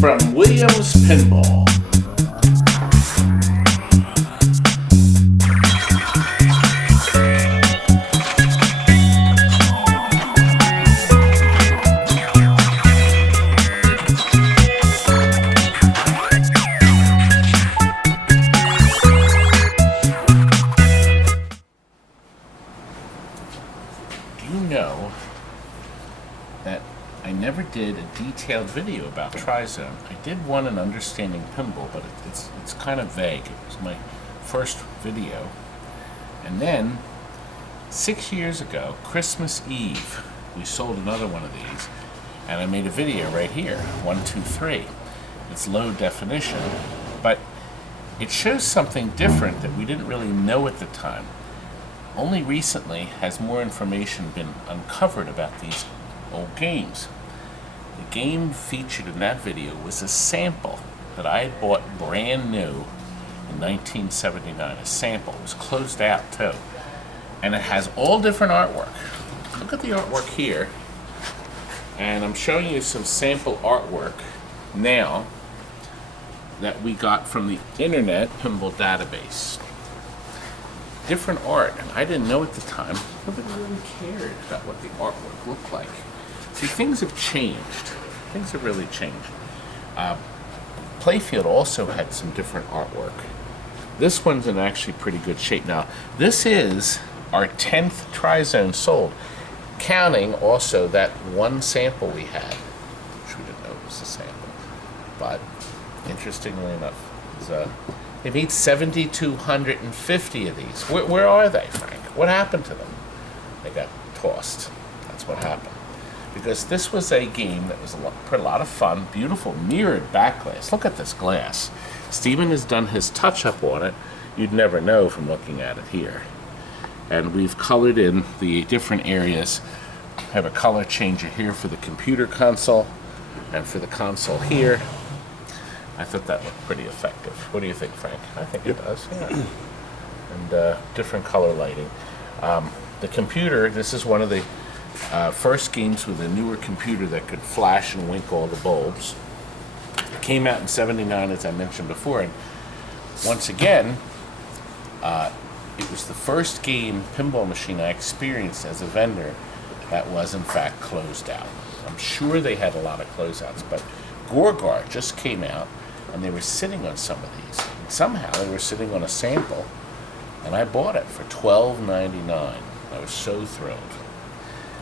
from Williams Pinball. Do you know that I never did a detailed video about Tri-Zone? I did one on Understanding Pinball, but it's kind of vague. It was my first video. And then, 6 years ago, Christmas Eve, we sold another one of these, and I made a video right here, 1, 2, 3. It's low definition, but it shows something different that we didn't really know at the time. Only recently has more information been uncovered about these old games. The game featured in that video was a sample that I had bought brand new in 1979. A sample. It was closed out too. And it has all different artwork. Look at the artwork here. And I'm showing you some sample artwork now that we got from the Internet Pinball Database. Different art, and I didn't know at the time. Nobody really cared about what the artwork looked like. See, things have changed. Things have really changed. Playfield also had some different artwork. This one's in actually pretty good shape. Now, this is our 10th Tri-Zone sold, counting also that one sample we had, which we didn't know was a sample. But, interestingly enough, they made 7,250 of these. Where are they, Frank? What happened to them? They got tossed. That's what happened. Because this was a game that was a lot of fun, beautiful mirrored back glass. Look at this glass. Steven has done his touch-up on it. You'd never know from looking at it here. And we've colored in the different areas. I have a color changer here for the computer console and for the console here. I thought that looked pretty effective. What do you think, Frank? I think it does, yeah. And different color lighting. The computer, this is one of the first games with a newer computer that could flash and wink all the bulbs. It came out in '79, as I mentioned before, and once again, it was the first game pinball machine I experienced as a vendor that was in fact closed out. I'm sure they had a lot of closeouts, but Gorgar just came out, and they were sitting on some of these. And somehow they were sitting on a sample, and I bought it for $12.99. I was so thrilled.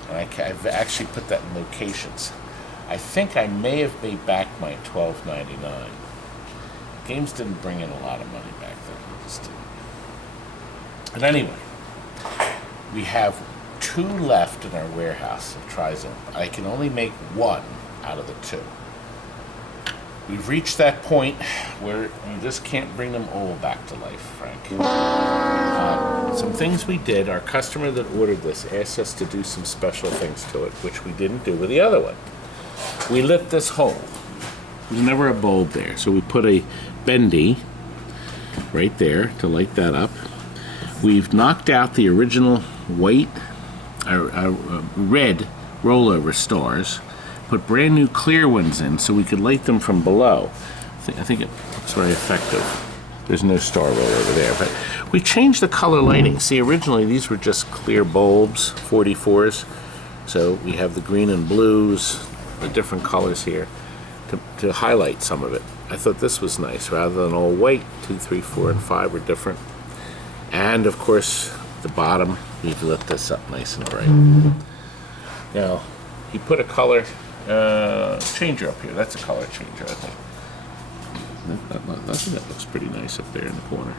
And I've actually put that in locations. I think I may have made back my $12.99. Games didn't bring in a lot of money back then. They just didn't. But anyway, we have 2 left in our warehouse of Tri-Zone. I can only make 1 out of the 2. We've reached that point where you just can't bring them all back to life, Frank. Some things we did, our customer that ordered this asked us to do some special things to it, which we didn't do with the other one. We lit this hole. There's never a bulb there, so we put a bendy right there to light that up. We've knocked out the original white, red rollover stars, put brand new clear ones in so we could light them from below. I think it looks very effective. There's no star roll over there, but we changed the color lighting. See, originally these were just clear bulbs, 44s. So we have the green and blues, the different colors here to highlight some of it. I thought this was nice, rather than all white. 2, 3, 4, and 5 were different. And of course, the bottom, we've lit this up nice and bright. Now, he put a color changer up here. That's a color changer, I think. I think that looks pretty nice up there in the corner.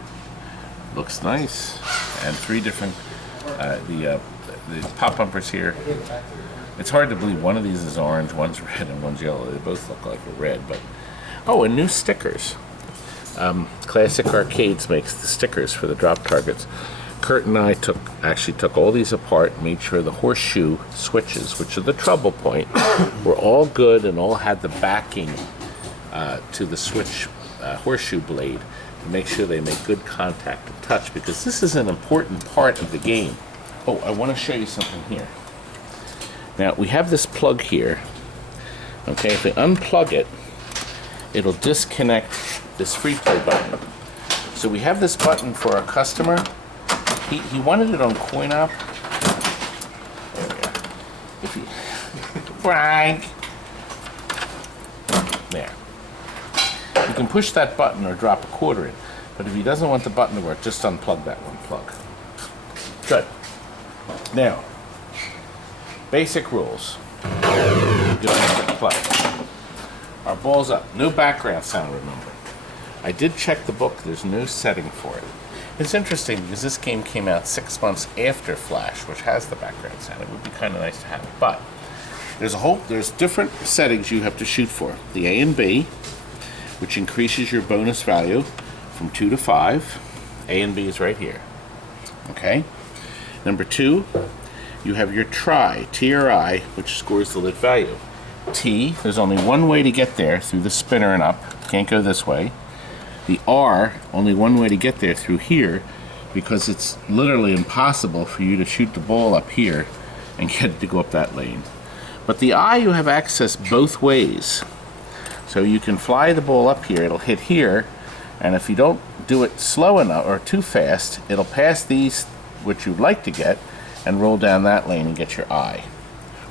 Looks nice. And 3 different, the pop bumpers here. It's hard to believe one of these is orange, one's red, and one's yellow. They both look like a red, but... Oh, and new stickers. Classic Arcades makes the stickers for the drop targets. Kurt and I actually took all these apart, made sure the horseshoe switches, which are the trouble point, were all good and all had the backing to the switch horseshoe blade to make sure they make good contact and touch, because this is an important part of the game. Oh, I want to show you something here. Now, we have this plug here. Okay, if we unplug it, it'll disconnect this free play button. So we have this button for our customer. He wanted it on coin op. There we go. If he, Frank. There. You can push that button or drop a quarter in. But if he doesn't want the button to work, just unplug that one plug. Good. Now, basic rules. Go ahead and play. Our ball's up. No background sound, remember. I did check the book. There's no setting for it. It's interesting because this game came out 6 months after Flash, which has the background sound. It would be kind of nice to have it. But there's different settings you have to shoot for. The A and B, which increases your bonus value from 2 to 5. A and B is right here. Okay? Number 2, you have your try, T or I, which scores the lit value. T, there's only one way to get there, through the spinner and up. Can't go this way. The R, only one way to get there, through here, because it's literally impossible for you to shoot the ball up here and get it to go up that lane. But the I, you have access both ways. So you can fly the ball up here, it'll hit here, and if you don't do it slow enough or too fast, it'll pass these, which you'd like to get, and roll down that lane and get your I.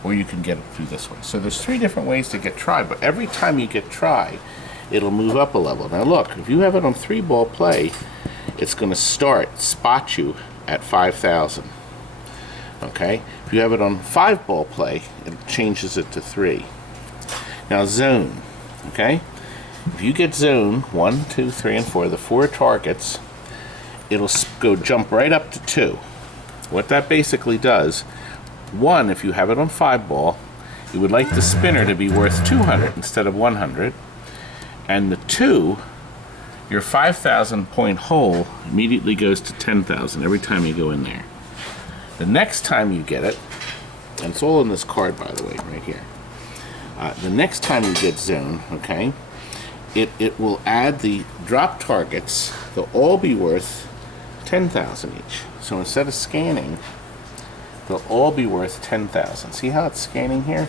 Or you can get it through this way. So there's 3 different ways to get try, but every time you get try, it'll move up a level. Now look, if you have it on 3-ball play, it's going to spot you at 5,000. Okay? If you have it on 5-ball play, it changes it to 3. Now zone. Okay? If you get zone 1, 2, 3, and 4, the 4 targets, it'll jump right up to 2. What that basically does, 1, if you have it on 5-ball, you would like the spinner to be worth 200 instead of 100. And the 2, your 5,000 point hole immediately goes to 10,000 every time you go in there. The next time you get it, and it's all in this card, by the way, right here. The next time you get zone, okay, it will add the drop targets. They'll all be worth 10,000 each. So instead of scanning, they'll all be worth 10,000. See how it's scanning here?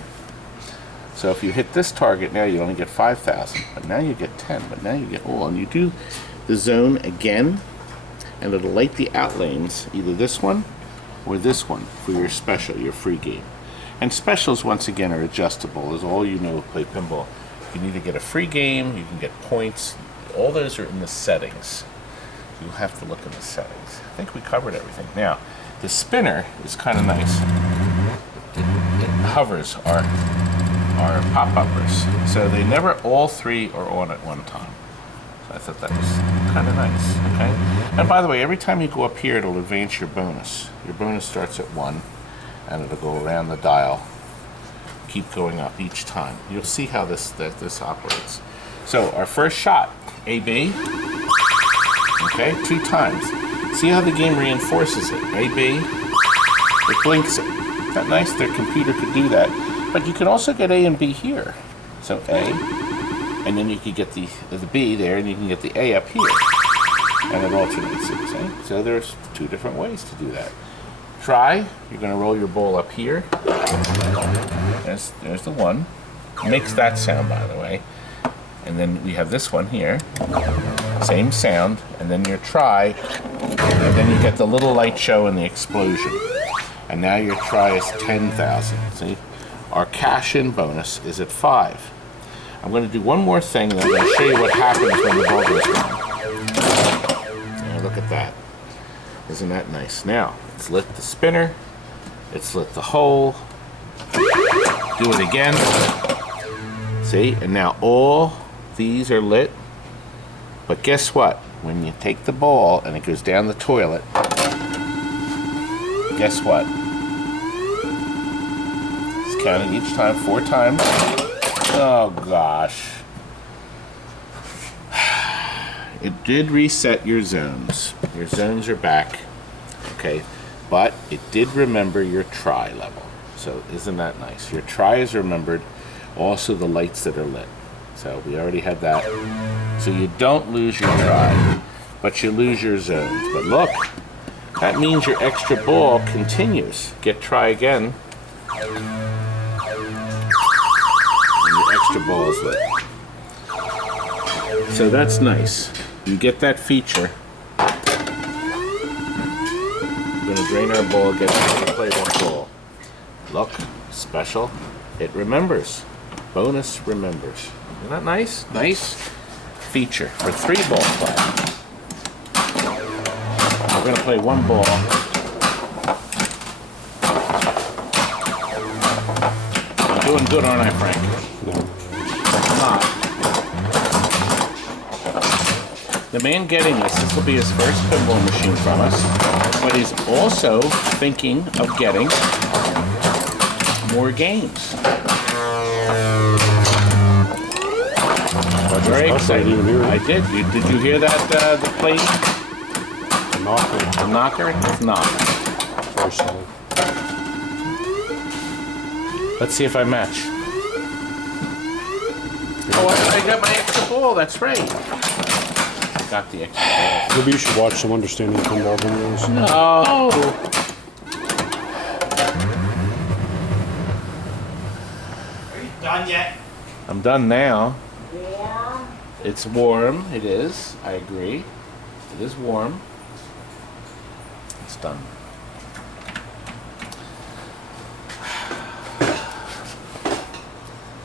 So if you hit this target now, you only get 5,000, but now you get 10, but now you get all. And you do the zone again, and it'll light the out lanes, either this one or this one, for your special, your free game. And specials, once again, are adjustable, as all you know who play pinball. You need to get a free game, you can get points. All those are in the settings. You'll have to look in the settings. I think we covered everything. Now, the spinner is kind of nice. It hovers our pop-uppers. So they never all 3 are on at one time. So I thought that was kind of nice, okay? And by the way, every time you go up here, it'll advance your bonus. Your bonus starts at 1, and it'll go around the dial, keep going up each time. You'll see how this operates. So our first shot, AB, okay, 2 times. See how the game reinforces it. AB, it blinks it. Isn't that nice? Their computer could do that. But you can also get A and B here. So A, and then you can get the B there, and you can get the A up here. And it alternates it, see? So there's 2 different ways to do that. Try, you're going to roll your ball up here. There's the 1. Makes that sound, by the way. And then we have this one here. Same sound. And then your try. And then you get the little light show and the explosion. And now your try is 10,000. See? Our cash-in bonus is at 5. I'm going to do one more thing, and I'm going to show you what happens when the ball goes down. Now look at that. Isn't that nice? Now, it's lit the spinner. It's lit the hole. Do it again. See? And now all these are lit. But guess what? When you take the ball and it goes down the toilet, guess what? It's counting each time 4 times. Oh gosh. It did reset your zones. Your zones are back. Okay. But it did remember your try level. So isn't that nice? Your try is remembered. Also the lights that are lit. So we already had that. So you don't lose your try, but you lose your zones. But look, that means your extra ball continues. Get try again. And your extra ball is lit. So that's nice. You get that feature. We're gonna drain our ball, get to play one ball. Look, special. It remembers. Bonus remembers. Isn't that nice? Nice feature for 3-ball play. We're gonna play one ball. I'm doing good, aren't I, Frank? No. I'm not. The man getting this will be his first pinball machine from us, but he's also thinking of getting more games. Very exciting. I did. Did you hear that? The plate? The knocker. The knocker? It's not. First time. Let's see if I match. Oh, I got my extra ball. That's right. Got the extra ball. Maybe you should watch some Understanding Pinball videos. No. Are you done yet? I'm done now. Warm. It's warm. It is. I agree. It is warm. It's done.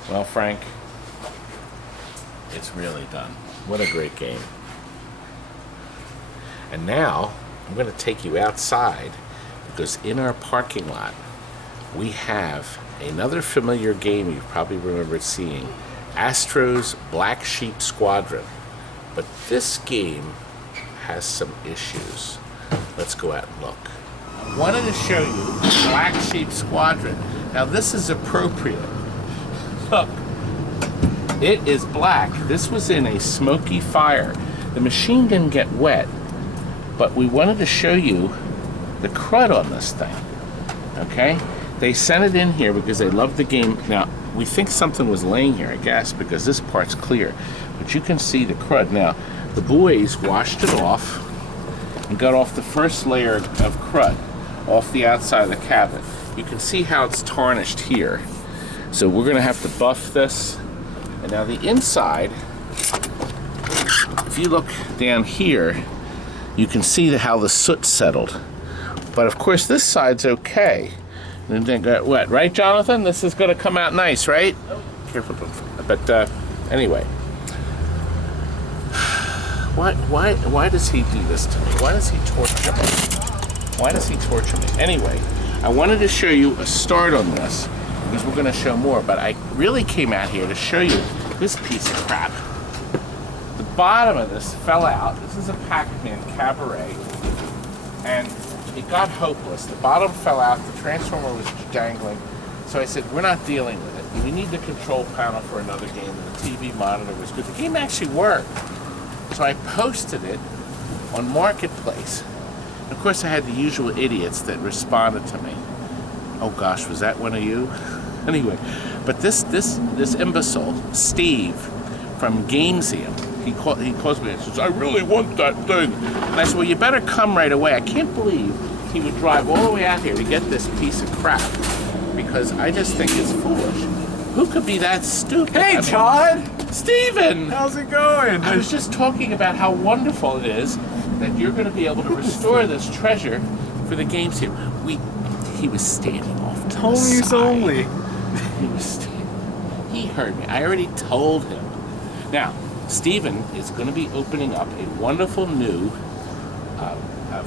Well, Frank, it's really done. What a great game. And now I'm going to take you outside because in our parking lot we have another familiar game you probably remember seeing, Astro's Black Sheep Squadron. But this game has some issues. Let's go out and look. I wanted to show you Black Sheep Squadron. Now this is appropriate. Look, it is black. This was in a smoky fire. The machine didn't get wet, but we wanted to show you the crud on this thing, okay? They sent it in here because they loved the game. Now, we think something was laying here, I guess, because this part's clear, but you can see the crud. Now, the boys washed it off and got off the first layer of crud off the outside of the cabinet. You can see how it's tarnished here. So we're gonna have to buff this. And now the inside, if you look down here, you can see how the soot settled. But of course this side's okay. And it didn't get wet, right, Jonathan? This is gonna come out nice, right? Careful, but anyway. Why does he do this to me? Why does he torture me? Why does he torture me? Anyway, I wanted to show you a start on this because we're gonna show more, but I really came out here to show you this piece of crap. The bottom of this fell out. This is a Pacman Cabaret, and it got hopeless. The bottom fell out, the transformer was dangling, so I said, we're not dealing with it. We need the control panel for another game, and the TV monitor was good. The game actually worked. So I posted it on Marketplace. Of course, I had the usual idiots that responded to me. Oh gosh, was that one of you? Anyway, but this imbecile, Steve from Gameseum, he calls me and says, I really want that thing. And I said, well, you better come right away. I can't believe he would drive all the way out here to get this piece of crap because I just think it's foolish. Who could be that stupid? Hey, Todd! Steven! How's it going? I was just talking about how wonderful it is that you're going to be able to restore this treasure for the Gameseum. He was standing off to the side. Homies only. He heard me. I already told him. Now, Steven is going to be opening up a wonderful new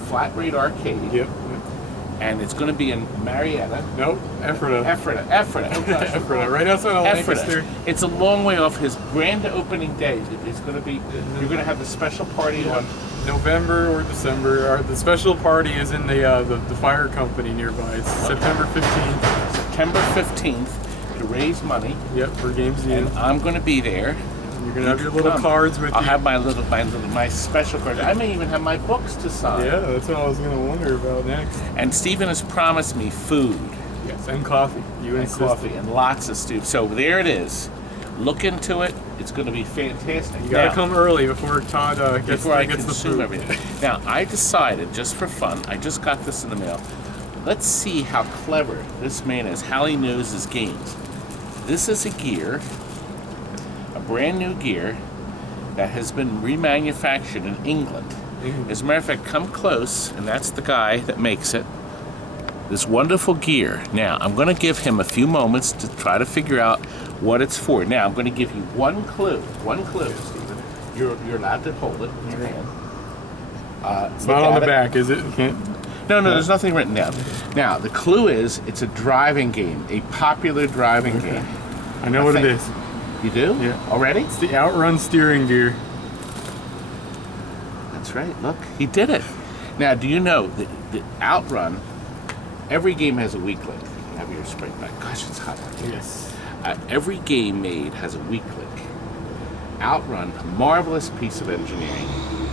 flat rate arcade. Yep. And it's going to be in Marietta. Nope. Ephrata. Oh, gosh. Ephrata. Right outside of Lancaster. It's a long way off his grand opening day. It's going to be. You're going to have the special party on November or December. The special party is in the fire company nearby. It's September 15th. September 15th to raise money. Yep, for Gameseum. And I'm going to be there. You're gonna have your little cards with you. I'll have my special cards. I may even have my books to sign. Yeah, that's what I was gonna wonder about next. And Steven has promised me food. Yes, and coffee. You and insisted. coffee and lots of stuff. So there it is. Look into it. It's going to be fantastic. You gotta come early before Todd gets the food. Everything. Now I decided, just for fun, I just got this in the mail. Let's see how clever this man is. How he knows his games. This is a gear. A brand new gear that has been remanufactured in England. As a matter of fact, come close, and that's the guy that makes it. This wonderful gear. Now, I'm going to give him a few moments to try to figure out what it's for. Now, I'm going to give you one clue, Stephen. You're allowed to hold it in your hand. It's not on the back, is it? No, there's nothing written down. Now, the clue is it's a driving game, a popular driving game. I know what it is. You do? Yeah. Already? It's the Outrun steering gear. That's right. Look, he did it. Now, do you know that the Outrun, every game has a weak link. You have your spring back. Gosh, it's hot out here. Yes. Every game made has a weak link. Outrun, a marvelous piece of engineering.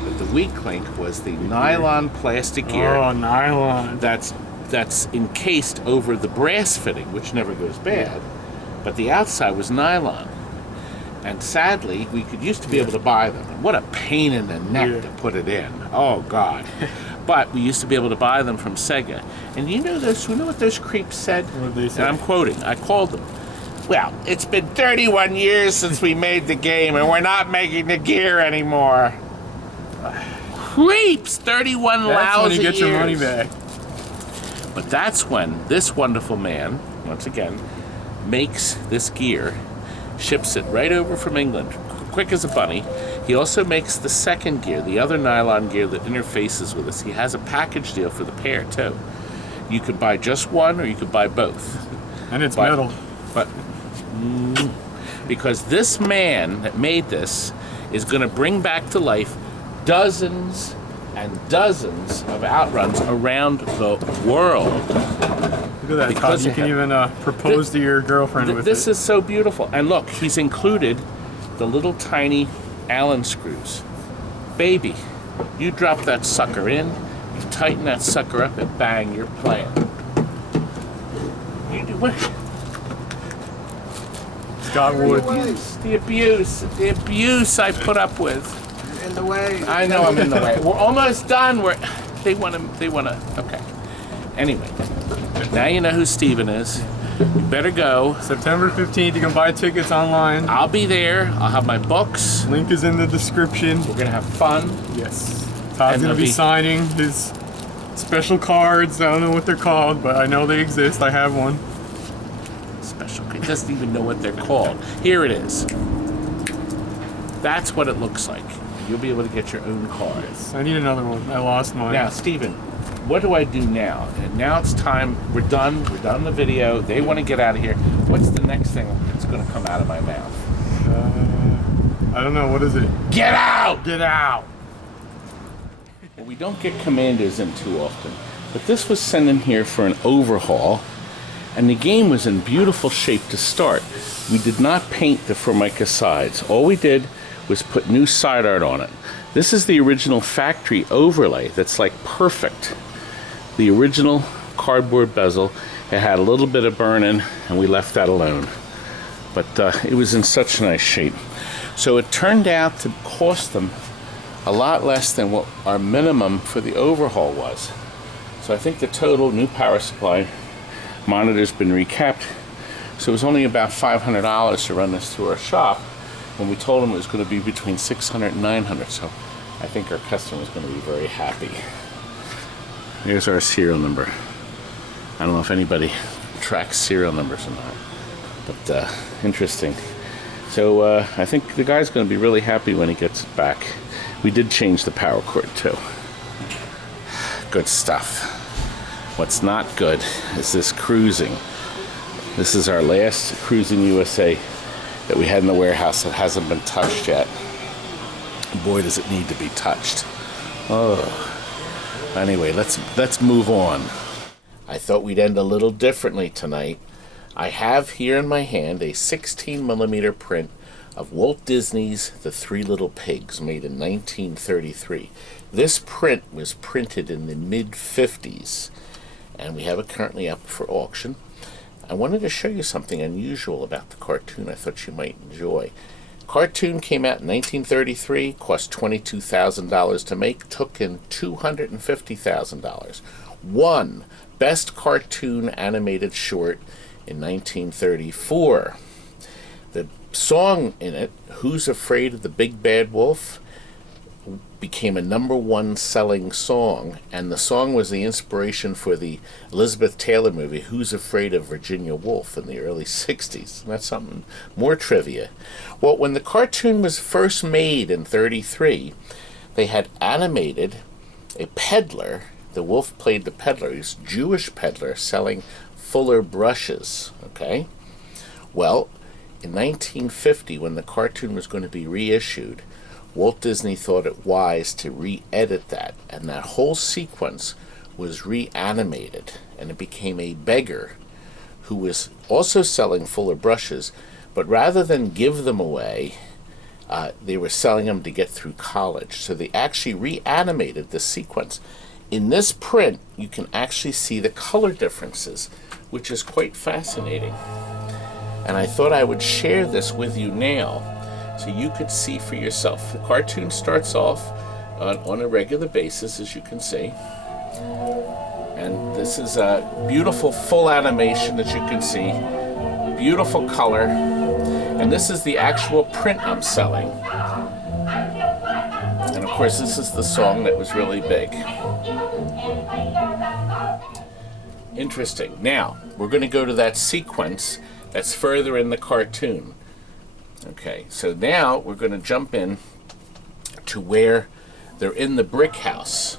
But the weak link was the nylon plastic gear. Oh, nylon. That's encased over the brass fitting, which never goes bad. But the outside was nylon. And sadly, we used to be able to buy them. And what a pain in the neck to put it in. Oh, God. But we used to be able to buy them from Sega. And you know what those creeps said? What did they say? And I'm quoting. I called them. Well, it's been 31 years since we made the game, and we're not making the gear anymore. Creeps! 31 That's lousy when you get years. your money back. But that's when this wonderful man, once again, makes this gear, ships it right over from England, quick as a bunny. He also makes the second gear, the other nylon gear that interfaces with us. He has a package deal for the pair, too. You could buy just one, or you could buy both. And it's metal. But because this man that made this is going to bring back to life dozens and dozens of Outruns around the world. Look at that, Todd. Because You can even propose to your girlfriend with this it. is so beautiful. And look, he's included the little tiny Allen screws. Baby, you drop that sucker in, you tighten that sucker up, and bang, you're playing. You do what? Scott Wood. The abuse I put up with. You're in the way. I know I'm in the way. We're almost done. They want to. Okay. Anyway, now you know who Steven is. You better go. September 15th, you can buy tickets online. I'll be there. I'll have my books. Link is in the description. We're gonna have fun. Yes. Todd's And going there'll to be be- signing his special cards. I don't know what they're called, but I know they exist. I have one. Special. He doesn't even know what they're called. Here it is. That's what it looks like. You'll be able to get your own cards. I need another one. I lost mine. Now, Steven, what do I do now? And now it's time. We're done. We're done the video. They want to get out of here. What's the next thing that's going to come out of my mouth? I don't know. What is it? Get out! Get out! Well, we don't get Commandos in too often, but this was sent in here for an overhaul, and the game was in beautiful shape to start. We did not paint the Formica sides. All we did was put new side art on it. This is the original factory overlay that's like perfect. The original cardboard bezel. It had a little bit of burn-in, and we left that alone. But it was in such nice shape. So it turned out to cost them a lot less than what our minimum for the overhaul was. So I think the total new power supply monitor's been recapped. So it was only about $500 to run this through our shop when we told them it was going to be between $600 and $900. So I think our customer is going to be very happy. Here's our serial number. I don't know if anybody tracks serial numbers or not, but interesting. So I think the guy's going to be really happy when he gets it back. We did change the power cord too. Good stuff. What's not good is this cruising. This is our last Cruising USA that we had in the warehouse that hasn't been touched yet. Boy, does it need to be touched. Oh. Anyway, let's move on. I thought we'd end a little differently tonight. I have here in my hand a 16mm print of Walt Disney's The Three Little Pigs, made in 1933. This print was printed in the mid-50s, and we have it currently up for auction. I wanted to show you something unusual about the cartoon I thought you might enjoy. Cartoon came out in 1933, cost $22,000 to make, took in $250,000. Won Best Cartoon Animated Short in 1934. The song in it, Who's Afraid of the Big Bad Wolf, became a #1 selling song, and the song was the inspiration for the Elizabeth Taylor movie Who's Afraid of Virginia Woolf in the early 60s. That's something more trivia. Well, when the cartoon was first made in 33, they had animated a peddler. The wolf played the peddler. He was a Jewish peddler selling Fuller brushes, okay? Well, in 1950, when the cartoon was going to be reissued, Walt Disney thought it wise to re-edit that, and that whole sequence was reanimated, and it became a beggar who was also selling Fuller brushes, but rather than give them away, they were selling them to get through college. So they actually reanimated the sequence. In this print, you can actually see the color differences, which is quite fascinating. And I thought I would share this with you now, so you could see for yourself. The cartoon starts off on a regular basis, as you can see. And this is a beautiful full animation, as you can see. Beautiful color. And this is the actual print I'm selling. And of course, this is the song that was really big. Interesting. Now, we're going to go to that sequence that's further in the cartoon. Okay, so now we're going to jump in to where they're in the brick house.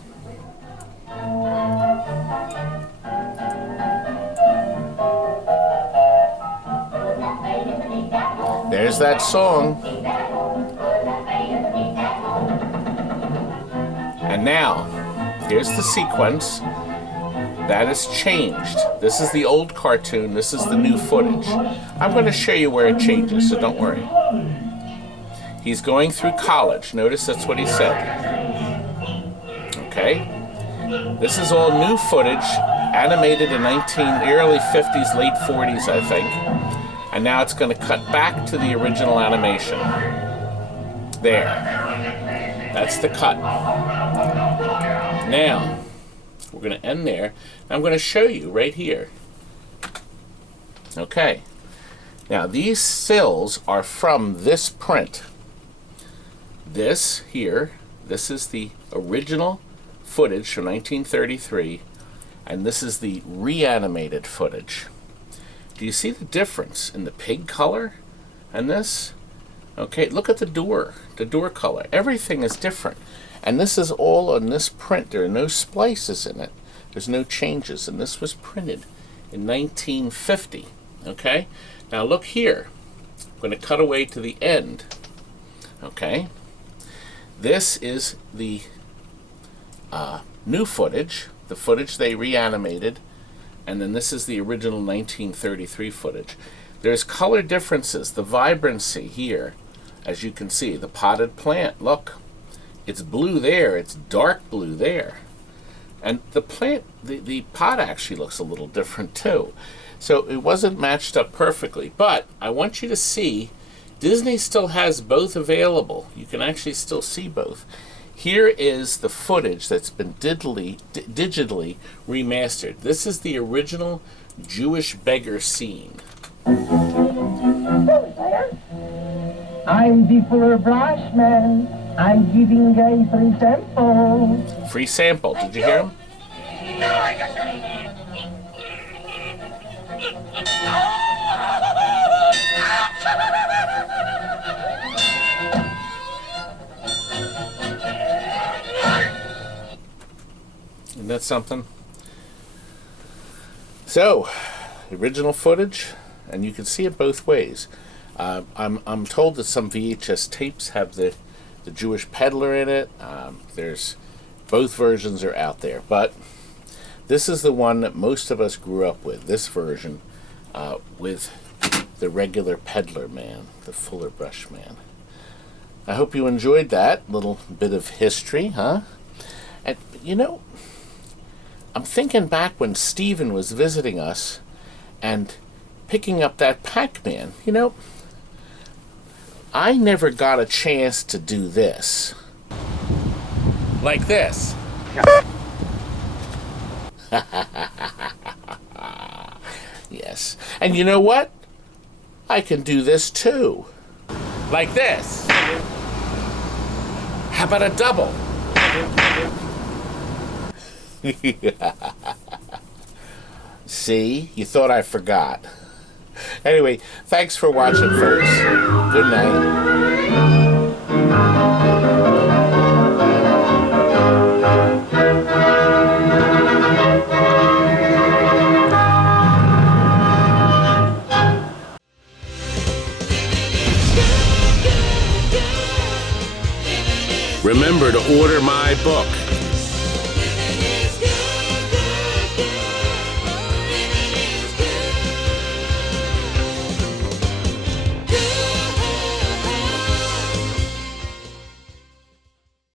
There's that song. And now, here's the sequence. That has changed. This is the old cartoon. This is the new footage. I'm going to show you where it changes, so don't worry. He's going through college. Notice that's what he said. Okay? This is all new footage, animated in early 50s, late 40s, I think. And now it's going to cut back to the original animation. There. That's the cut. Now, we're going to end there. I'm going to show you right here. Okay. Now, these stills are from this print. This here, this is the original footage from 1933, and this is the reanimated footage. Do you see the difference in the pig color and this? Okay, look at the door color. Everything is different. And this is all on this print. There are no splices in it. There's no changes. And this was printed in 1950. Okay? Now look here. I'm going to cut away to the end. Okay? This is the new footage, the footage they reanimated, and then this is the original 1933 footage. There's color differences. The vibrancy here, as you can see, the potted plant, look. It's blue there, it's dark blue there. And the plant, the pot actually looks a little different too. So it wasn't matched up perfectly, but I want you to see Disney still has both available. You can actually still see both. Here is the footage that's been digitally remastered. This is the original Jewish beggar scene. I'm the Fuller Brush Man. I'm giving a free sample. Free sample. Did you hear him? Isn't that something? So, original footage, and you can see it both ways. I'm told that some VHS tapes have the Jewish peddler in it. There's both versions are out there, but this is the one that most of us grew up with. This version with the regular peddler man, the Fuller Brush man. I hope you enjoyed that little bit of history, huh? And you know, I'm thinking back when Stephen was visiting us and picking up that Pacman. You know, I never got a chance to do this. Like this. Yes. And you know what? I can do this too. Like this. How about a double? See? You thought I forgot. Anyway, thanks for watching, folks. Good night. Remember to order my book,